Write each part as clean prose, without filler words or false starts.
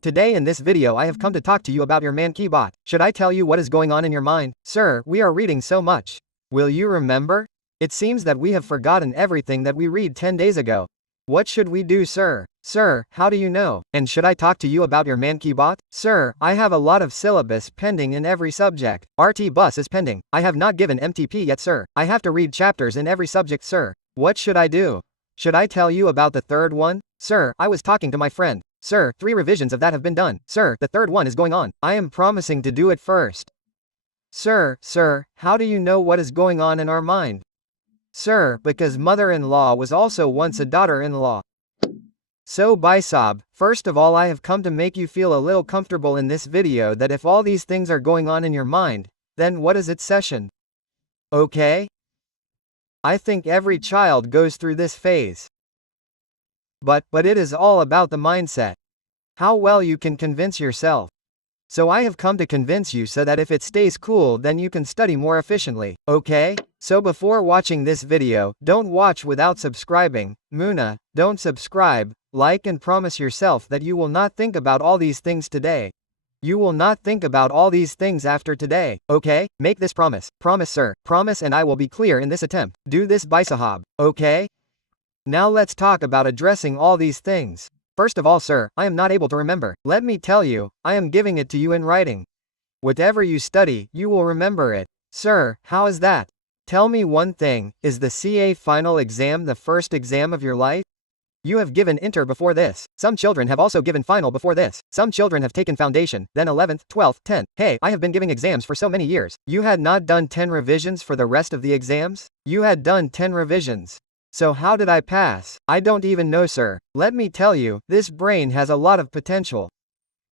Today in this video I have come to talk to you about your man Keyboard. Should I tell you what is going on in your mind? Sir, we are reading so much. Will you remember? It seems that we have forgotten everything that we read 10 days ago. What should we do, sir? Sir, how do you know? And should I talk to you about your man Keyboard? Sir, I have a lot of syllabus pending in every subject. RT bus is pending. I have not given MTP yet, sir. I have to read chapters in every subject, sir. What should I do? Should I tell you about the third one? Sir, I was talking to my friend. Sir, 3 revisions of that have been done. Sir, the third one is going on. I am promising to do it first. Sir, how do you know what is going on in our mind? Sir, because mother-in-law was also once a daughter-in-law. So Bisob, first of all I have come to make you feel a little comfortable in this video that if all these things are going on in your mind, then what is its session? Okay? I think every child goes through this phase. But it is all about the mindset. How well you can convince yourself. So I have come to convince you so that if it stays cool then you can study more efficiently, okay? So before watching this video, don't watch without subscribing. Muna, don't subscribe, like and promise yourself that you will not think about all these things today. You will not think about all these things after today, okay? Make this promise. Promise, sir. Promise, and I will be clear in this attempt. Do this by Sahab, okay? Now let's talk about addressing all these things. First of all, sir, I am not able to remember. Let me tell you, I am giving it to you in writing. Whatever you study, you will remember it. Sir, how is that? Tell me one thing, is the CA final exam the first exam of your life? You have given inter before this. Some children have also given final before this. Some children have taken foundation, then 11th, 12th, 10th. Hey, I have been giving exams for so many years. You had not done 10 revisions for the rest of the exams? You had done 10 revisions. So how did I pass? I don't even know, sir. Let me tell you, this brain has a lot of potential.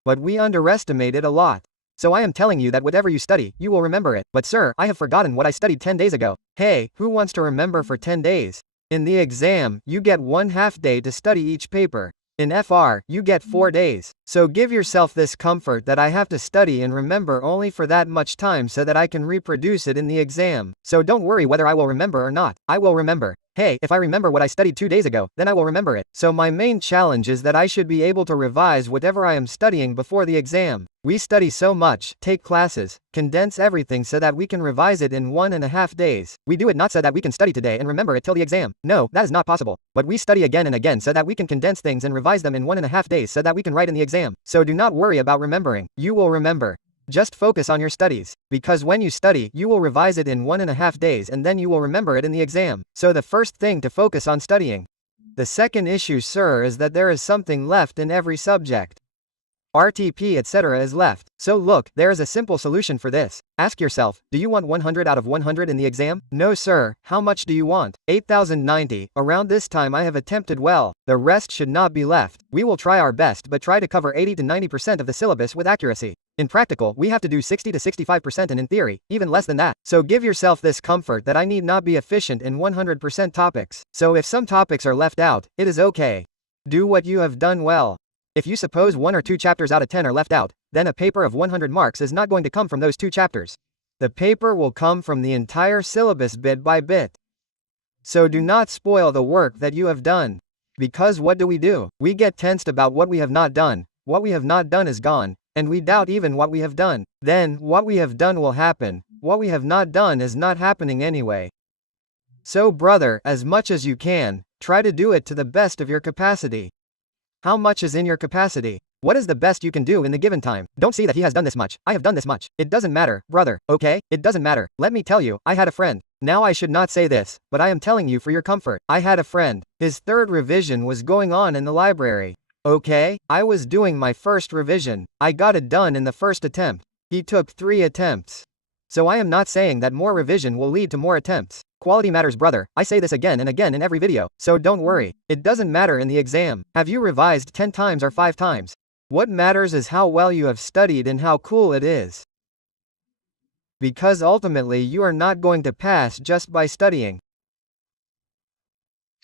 But we underestimate it a lot. So I am telling you that whatever you study, you will remember it. But sir, I have forgotten what I studied 10 days ago. Hey, who wants to remember for 10 days? In the exam, you get 1/2 day to study each paper. In FR, you get 4 days. So give yourself this comfort that I have to study and remember only for that much time so that I can reproduce it in the exam. So don't worry whether I will remember or not. I will remember. Hey, if I remember what I studied 2 days ago, then I will remember it. So my main challenge is that I should be able to revise whatever I am studying before the exam. We study so much, take classes, condense everything so that we can revise it in 1.5 days. We do it not so that we can study today and remember it till the exam. No, that is not possible. But we study again and again so that we can condense things and revise them in 1.5 days so that we can write in the exam. So do not worry about remembering. You will remember. Just focus on your studies, because when you study, you will revise it in 1.5 days and then you will remember it in the exam. So the first thing to focus on studying. The second issue, sir, is that there is something left in every subject. RTP etc. is left. So look, there is a simple solution for this. Ask yourself, do you want 100 out of 100 in the exam? No sir, how much do you want? 8090, around this time I have attempted well. The rest should not be left. We will try our best but try to cover 80 to 90% of the syllabus with accuracy. In practical, we have to do 60 to 65% and in theory, even less than that. So give yourself this comfort that I need not be efficient in 100% topics. So if some topics are left out, it is okay. Do what you have done well. If you suppose 1 or 2 chapters out of 10 are left out, then a paper of 100 marks is not going to come from those 2 chapters. The paper will come from the entire syllabus bit by bit. So do not spoil the work that you have done. Because what do? We get tensed about what we have not done. What we have not done is gone, and we doubt even what we have done. Then, what we have done will happen. What we have not done is not happening anyway. So brother, as much as you can, try to do it to the best of your capacity. How much is in your capacity? What is the best you can do in the given time? Don't see that he has done this much. I have done this much. It doesn't matter, brother, okay? It doesn't matter. Let me tell you, I had a friend. Now I should not say this, but I am telling you for your comfort. I had a friend. His third revision was going on in the library. Okay? I was doing my first revision. I got it done in the first attempt. He took 3 attempts. So I am not saying that more revision will lead to more attempts. Quality matters, brother. I say this again and again in every video. So don't worry. It doesn't matter in the exam. Have you revised 10 times or 5 times? What matters is how well you have studied and how cool it is. Because ultimately you are not going to pass just by studying.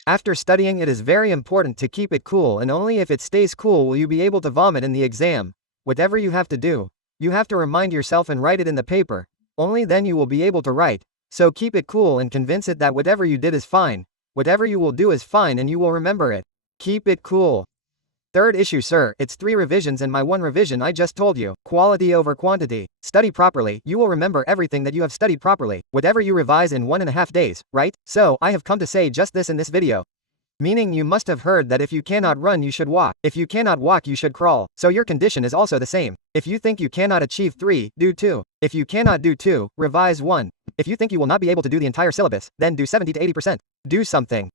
After studying, it is very important to keep it cool, and only if it stays cool will you be able to vomit in the exam. Whatever you have to do, you have to remind yourself and write it in the paper. Only then you will be able to write. So keep it cool and convince it that whatever you did is fine. Whatever you will do is fine and you will remember it. Keep it cool. Third issue, sir, it's 3 revisions and my 1 revision I just told you. Quality over quantity. Study properly, you will remember everything that you have studied properly, whatever you revise in 1.5 days, right? So, I have come to say just this in this video. Meaning you must have heard that if you cannot run you should walk, if you cannot walk you should crawl, so your condition is also the same. If you think you cannot achieve 3, do 2. If you cannot do 2, revise 1. If you think you will not be able to do the entire syllabus, then do 70 to 80%. Do something.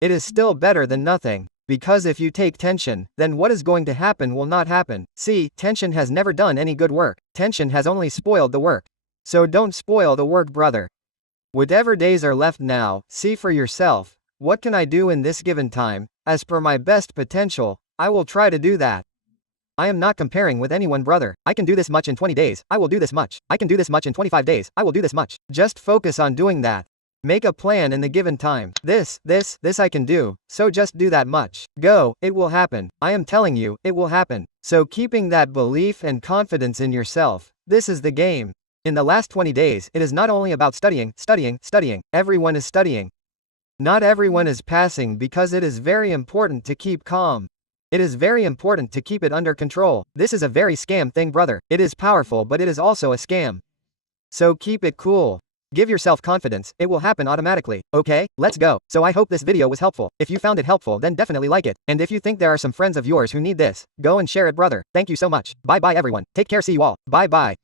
It is still better than nothing. Because if you take tension, then what is going to happen will not happen. See, tension has never done any good work. Tension has only spoiled the work. So don't spoil the work, brother. Whatever days are left now, see for yourself. What can I do in this given time? As per my best potential, I will try to do that. I am not comparing with anyone, brother. I can do this much in 20 days, I will do this much. I can do this much in 25 days, I will do this much. Just focus on doing that. Make a plan in the given time. This I can do, so just do that much. Go, it will happen. I am telling you, it will happen. So keeping that belief and confidence in yourself, this is the game. In the last 20 days, it is not only about studying. Everyone is studying. Not everyone is passing because it is very important to keep calm. It is very important to keep it under control. This is a very scam thing, brother. It is powerful, but it is also a scam. So keep it cool. Give yourself confidence, it will happen automatically, okay? Let's go. So I hope this video was helpful. If you found it helpful, then definitely like it. And if you think there are some friends of yours who need this, go and share it, brother. Thank you so much. Bye bye everyone. Take care, see you all. Bye bye.